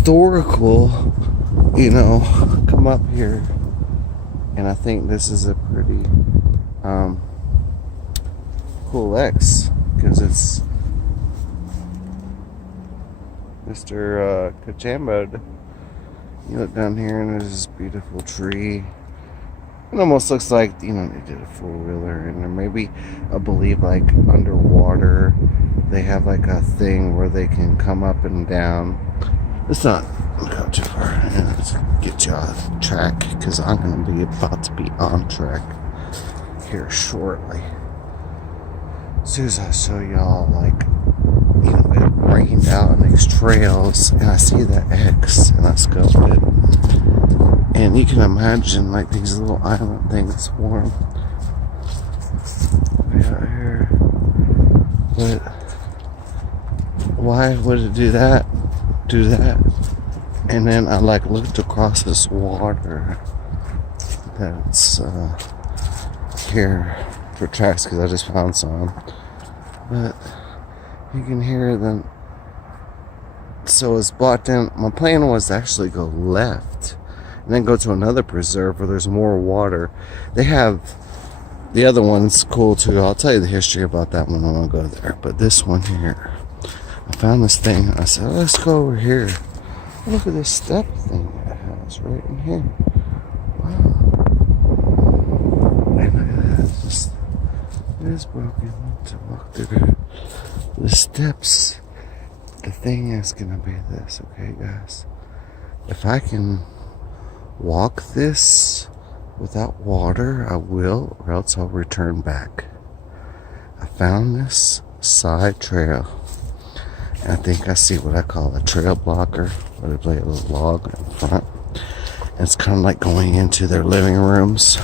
historical, come up here. And I think this is a pretty cool X, because it's Mr. Kachambo. You look down here and there's this beautiful tree. It almost looks like, they did a four-wheeler in there. Maybe, I believe, like, underwater, they have, like, a thing where they can come up and down. Let's not go too far. Let's get you off track, because I'm going to be about to be on track here shortly. As soon as I show y'all, like, it rained out on these trails, and I see that X, and I scoped it. And you can imagine, like, these little island things form way out here. But why would it do that? And then I, like, looked across this water that's here for tracks, because I just found some. But you can hear them. So it's blocked in. My plan was to actually go left and then go to another preserve where there's more water. They have the other one's cool too. I'll tell you the history about that one when I go there. But this one here, I found this thing. I said, let's go over here. Look at this step thing it has right in here. Wow. And look at that. It is broken to walk through the steps. The thing is gonna be this, okay, guys? If I can walk this without water, I will, or else I'll return back. I found this side trail, and I think I see what I call a trail blocker, where they lay a little log in front. And it's kind of like going into their living rooms.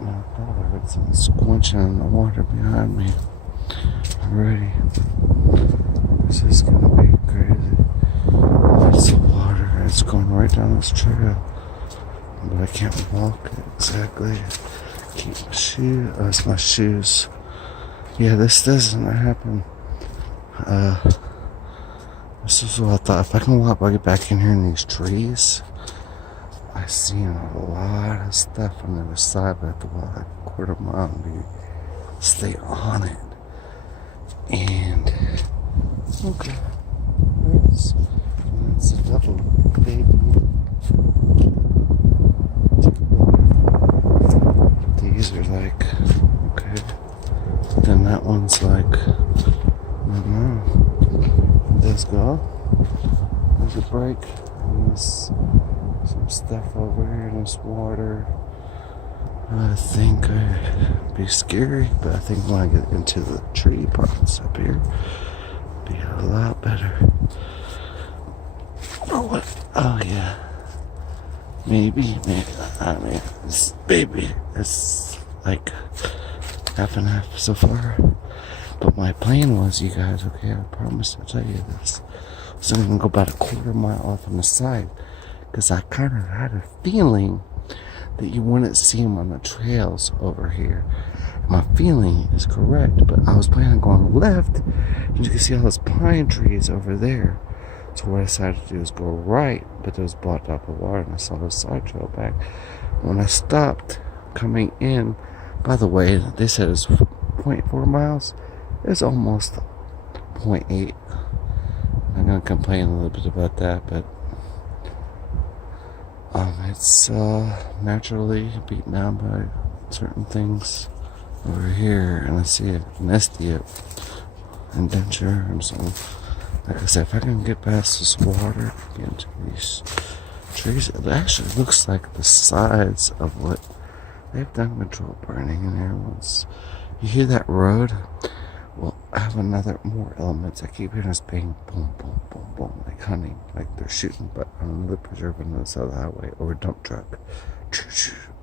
Now, I thought I heard something squinching in the water behind me. Already. This is gonna be crazy. Lots of water. It's going right down this trail. But I can't walk it exactly. Keep my shoe. Oh, it's my shoes. Yeah, this doesn't happen. This is what I thought. If I can walk back in here in these trees, I've seen a lot of stuff on the other side, but I have to walk like a quarter mile and stay on it. And okay, that's a double baby. These are like, okay. Then that one's like, I don't know. Let's go. There's a break. And there's some stuff over here in this water. I think it'd be scary, but I think when I get into the tree parts up here, it'll be a lot better. Oh, what? Oh, yeah. Maybe. I mean, it's like half and half so far. But my plan was, you guys, okay, I promise I'll tell you this. So I'm going to go about a quarter mile off on the side, because I kind of had a feeling that you wouldn't see them on the trails over here. My feeling is correct, but I was planning on going left, and you can see all those pine trees over there. So what I decided to do is go right, but it was blocked out by water, and I saw the side trail back. When I stopped coming in, by the way, they said it's 0.4 miles. It's almost 0.8. I'm gonna complain a little bit about that, but it's naturally beaten down by certain things over here, and I see a nesty indenture and so. Like I said, if I can get past this water, get into these trees, it actually looks like the sides of what they've done control burning in there. Once you hear that road, well, I have more elements. I keep hearing this bang, boom, boom, boom, boom, like hunting, like they're shooting, but on another preserve on the other side of the highway, or a dump truck.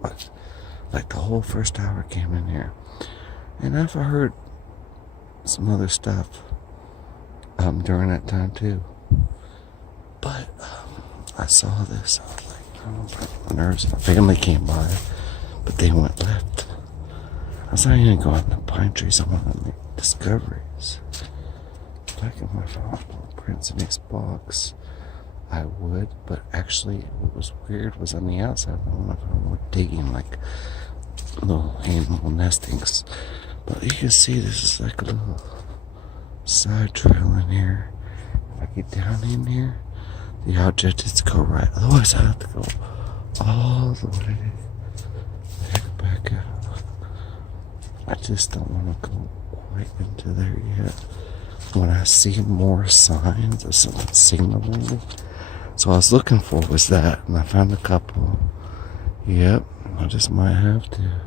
But like the whole first hour came in here, and I've heard some other stuff during that time too. But I saw this. I was like, oh, my nerves. My family came by, but they went left. I was not even going to pine trees. I wanted to make discoveries. back in my phone prints in this box, I would, but actually what was weird was on the outside of my phone we're digging like little animal nestings. But you can see this is like a little side trail in here. If I get down in here, the object is to go right. Otherwise I have to go all the way back out. I just don't want to go quite into there yet. When I see more signs of something signaling, so I was looking for was that, and I found a couple. Yep, I just might have to.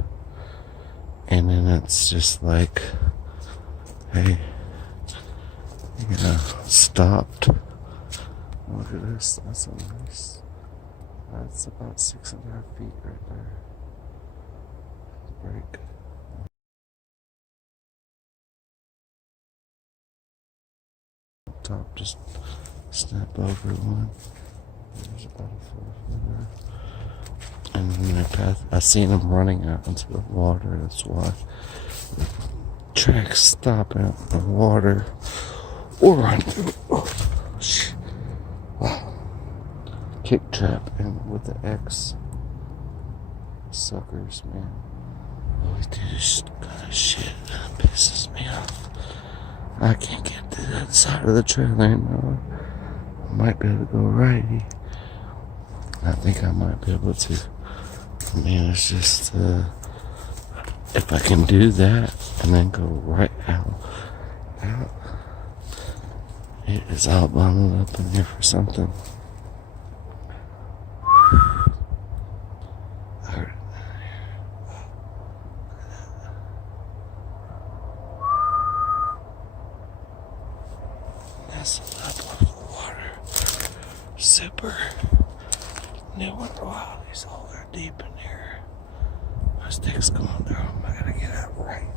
And then it's just like, hey, stopped. Look at this. That's a nice. That's about 6.5 feet right there. Break. Top, just snap over one. There's about a 4-footer. And then the path, I seen them running out into the water. That's why the tracks stop out in the water or run through. Oh, shit. Wow. Kick trap and with the X. Suckers, man. Always do this kind of shit that pisses me off. I can't get to that side of the trail anymore. I might be able to go righty. I think I might be able to. I mean, it's just, if I can do that and then go right out, it is all bundled up in here for something. That's the level of the water. Super. New one. Wow, these holes are deep in here. My stick's going through them. I gotta get out right.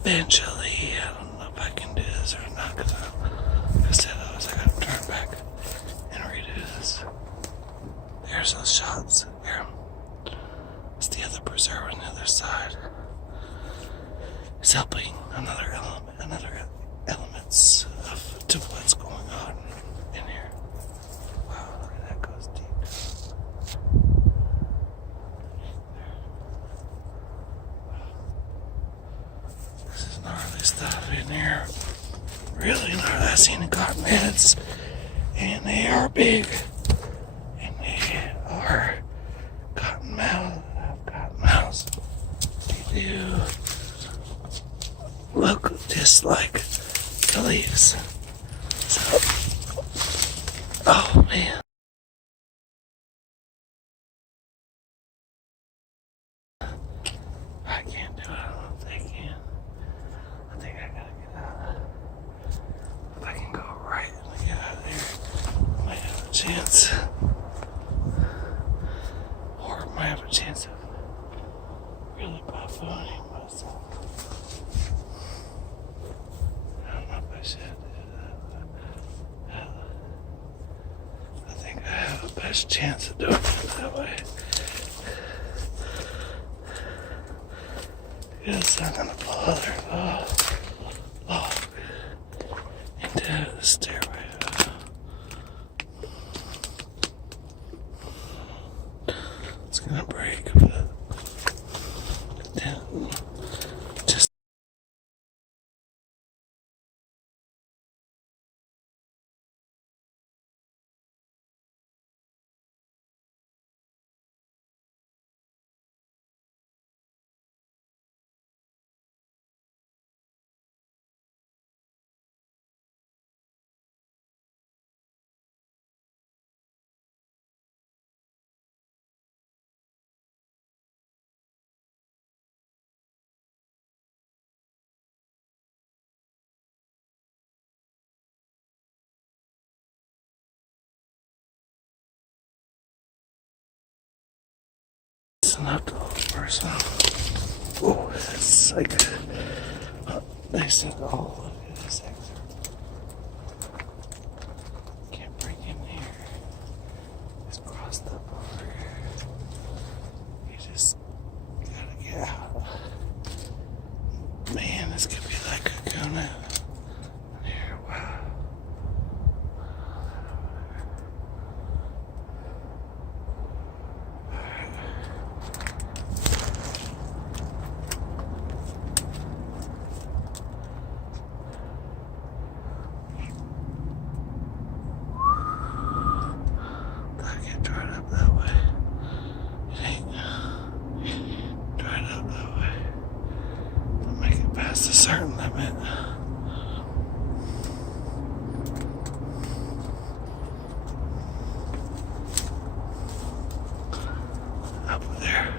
Eventually, I don't know if I can do this or not, because like I said, I gotta turn back and redo this. There's those shots. Here. It's the other preserve on the other side. It's helping another elements to what's going on in here. Wow, look at that, goes deep. This is gnarly stuff in here. Really gnarly. I've seen cottonheads, and they are big, and they are cottonmouths. They do look just like the leaves. So, oh man. I can't do it. I don't know if they can. I think I gotta get out. If I can go right and get out of there, I might have a chance. Or I might have a chance of really buffooning myself. I don't know if I should do that. I think I have the best chance of doing it that way. Because I'm gonna pull other log into the stairway. It's gonna break, but then just it's not the whole person. Oh, it's like they said, oh, look at this excerpt. Can't break in here. It's crossed up over here. You just gotta get out. Man, this could be like a Kuna. Yeah. past a certain limit. Up there.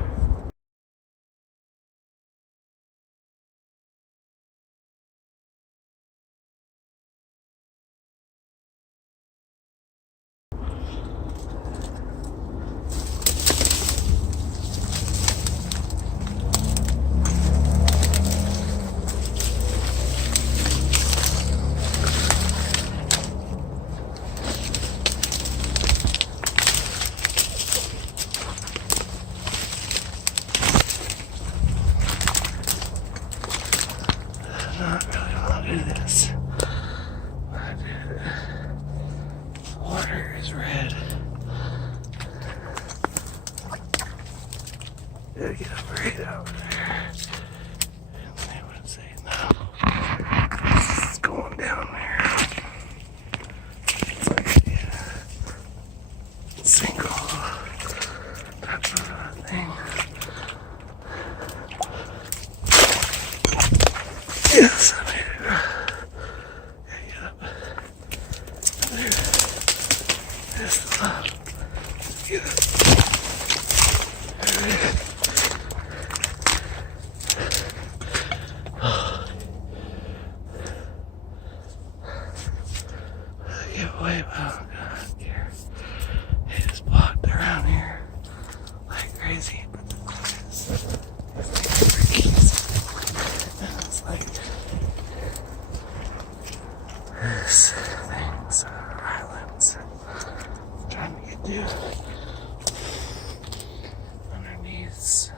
I don't really want to do this. But the water is red. Gotta get right over there. And they would say no. It's going down there. It's like single type of thing. Yes, I made it. Get up. There. There's the top. Get up. There it is. Get away, but I don't care. They just walked around here like crazy, but the and it's like this things are islands trying to get to underneath.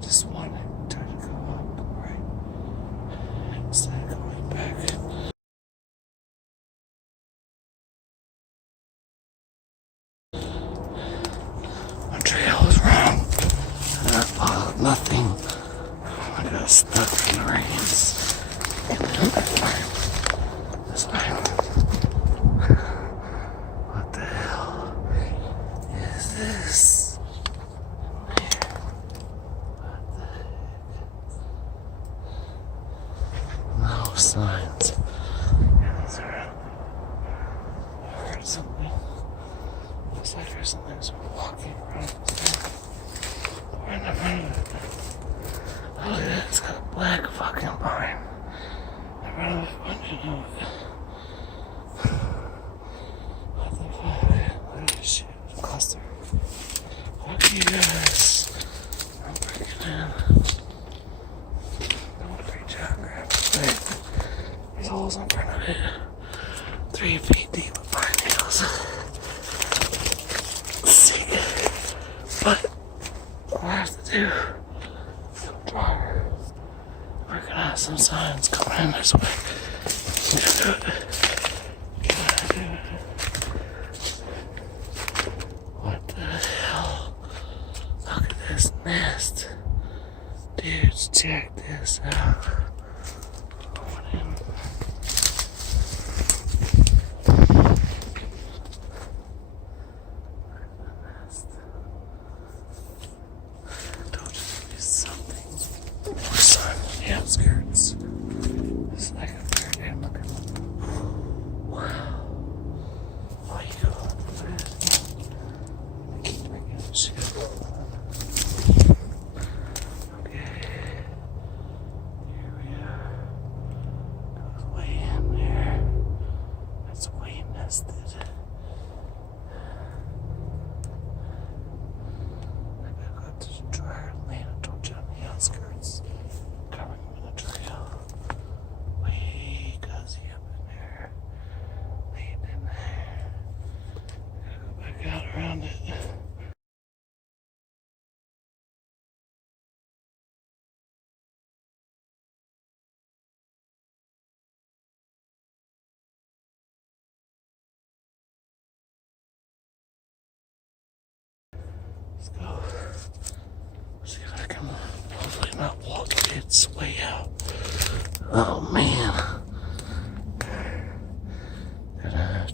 Just wanted to go up, right? Instead of going back. My trail was wrong. I followed nothing. I got stuck in the reins. And then that's fine. What the hell is this? No signs. I heard something. Looks like there's something that's walking around. We're in the front of it. Oh, look at that. It's got a black fucking pine. I ran a bunch of it. What the fuck? Look at this shit. Cluster. Fuck you guys. I'm breaking in. Great job, man. Wait. There's holes in front of it. 3 feet deep with pine needles. Sick. But all I have to do is go dryer. We're gonna have some signs coming in this way. Gotta do it. Gotta do it. What the hell? Look at this nest. Dudes, check this out. Going in. Told you there'd be something more sun on the outskirts. It's like a bird and look at them. Wow. Oh, you go up fast. Keep making shit. Okay. Here we are. Goes way in there. It's way nested. I gotta go up to the dryer lane. I told you on the outskirts. Covering with a trail. Way cozy up in there. Laying in there. Gotta go back out around it. Let's go. See if I can hopefully not walk its way out. Oh man. Gonna have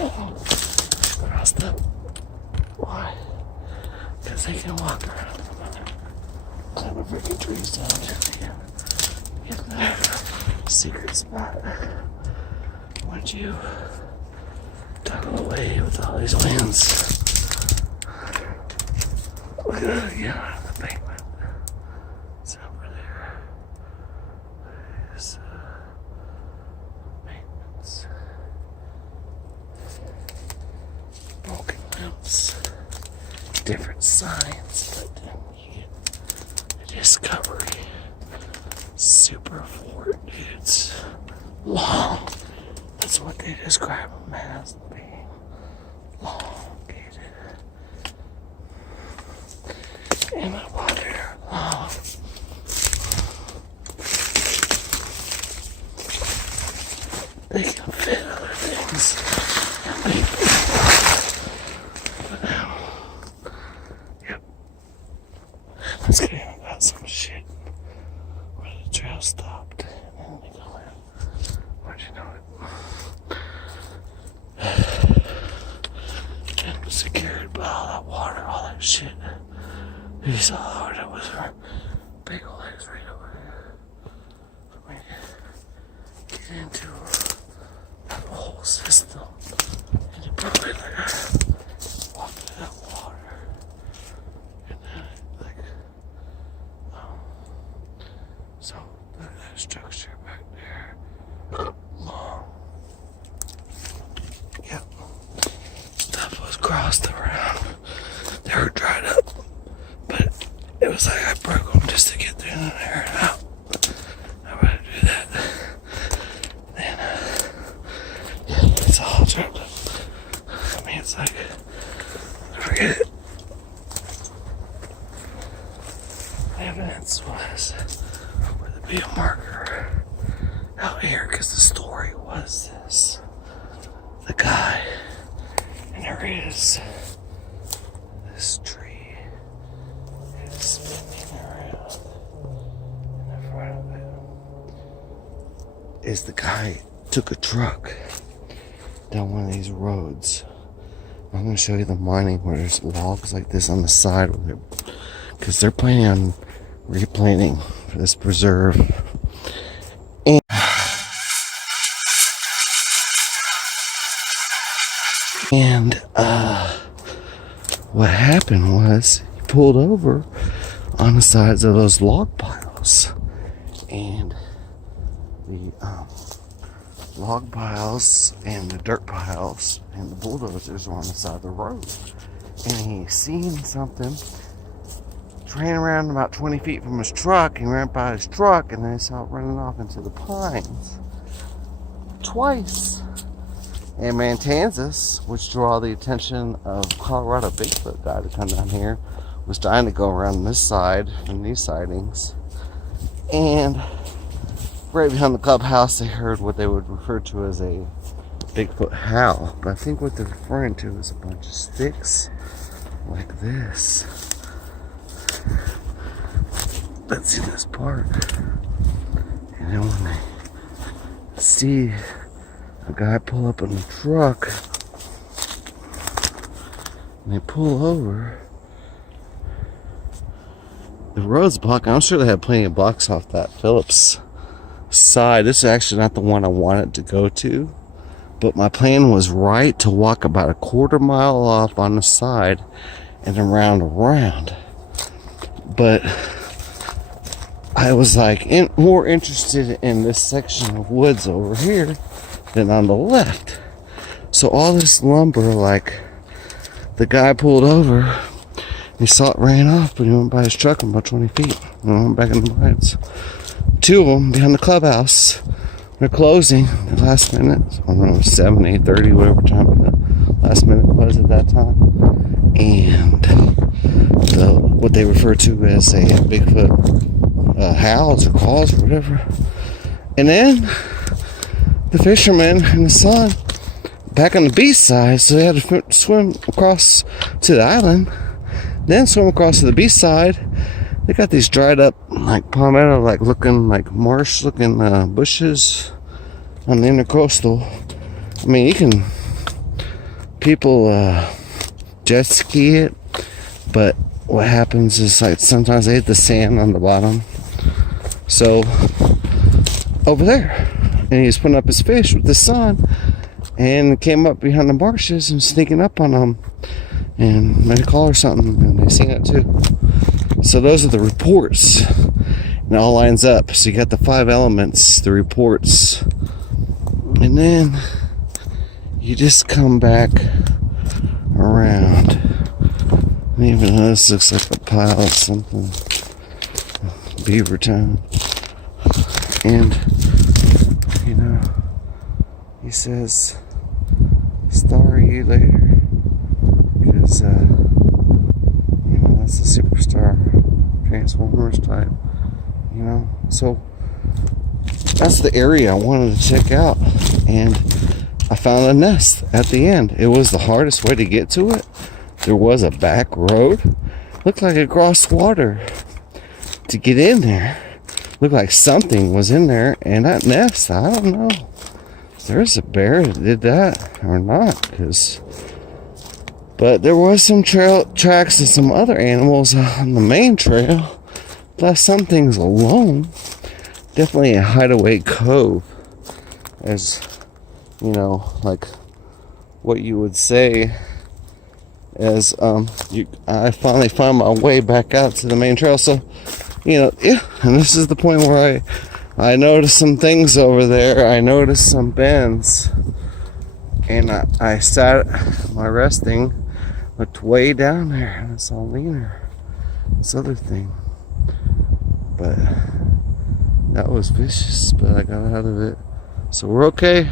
Across the. Why? Because they can walk around the mother. Climb a freaking trees down there. Get there. Secret spot. Once you tunnel away with all these winds. Look at it again. The penguin. It's over there. There's penguins. Broken limbs. Different signs, but then you get the discovery. Super important dudes. Long. That's what they describe them as, being elongated. And my water long. They can fit other things. But now, yep. Let's get about some shit. Where the trail stopped. And then we go in. Why'd you know it? And was secured by all that water, all that shit. You saw how hard it was for big old legs right over here. I mean, get into that whole system. And you probably like walk through that water. And then like so that structure back there. Long. Yep. Stuff was crossed around. They were dried up. But it was like I broke them just to get through there and out. I would do that. Then, yeah, it's all dropped up. I mean, it's like, forget it. The evidence was where there'd be a marker out here, because the story was this. The guy, and there is this tree. Spinning around in the front of it is the guy took a truck down one of these roads. I'm going to show you the mining where there's logs like this on the side because they're planning on replanting for this preserve. And what happened was he pulled over on the sides of those log piles, and the log piles and the dirt piles and the bulldozers were on the side of the road, and he seen something, ran around about 20 feet from his truck, and ran by his truck, and then he saw it running off into the pines twice. And Matanzas, which drew all the attention of Colorado Bigfoot guy to come down here, was trying to go around this side from these sightings. And right behind the clubhouse, they heard what they would refer to as a Bigfoot howl. But I think what they're referring to is a bunch of sticks like this that's in this park. And then when they see a guy pull up in the truck and they pull over, the road's blocked. I'm sure they had plenty of blocks off that Phillips side. This is actually not the one I wanted to go to, but my plan was right to walk about a quarter mile off on the side and then round around. But I was like more interested in this section of woods over here than on the left. So all this lumber, like, the guy pulled over, he saw it ran off, but he went by his truck about 20 feet and went back in the woods. Two of them behind the clubhouse. They're closing the last minute. I don't know, 7, 8:30, whatever time the last minute was at that time. And what they refer to as a Bigfoot howls or calls or whatever. And then the fisherman and the son back on the beach side, so they had to swim across to the island, then swim across to the beach side. They got these dried up like palmetto like looking, like marsh looking bushes on the intercoastal. I mean, you can people jet ski it, but what happens is like sometimes they hit the sand on the bottom. So over there, and he's putting up his fish with the sun, and came up behind the marshes and sneaking up on them and made a call or something, and they seen it too. So those are the reports, and it all lines up. So you got the 5 elements, the reports, and then you just come back around. And even though this looks like a pile of something, beaver town, and you know, he says, "Starry you later," because you know, that's a superstar Transformers type, you know. So that's the area I wanted to check out, and I found a nest at the end. It was the hardest way to get to it. There was a back road, looked like it crossed water to get in there. Looked like something was in there, and that nest, I don't know if there's a bear that did that or not, but there was some trail tracks and some other animals on the main trail. Left some things alone. Definitely a hideaway cove, as you know, like what you would say as I finally found my way back out to the main trail. So, you know, yeah, and this is the point where I noticed some things over there. I noticed some bends, and I sat my resting, looked way down there, and I saw leaner, this other thing, but that was vicious, but I got out of it, so we're okay.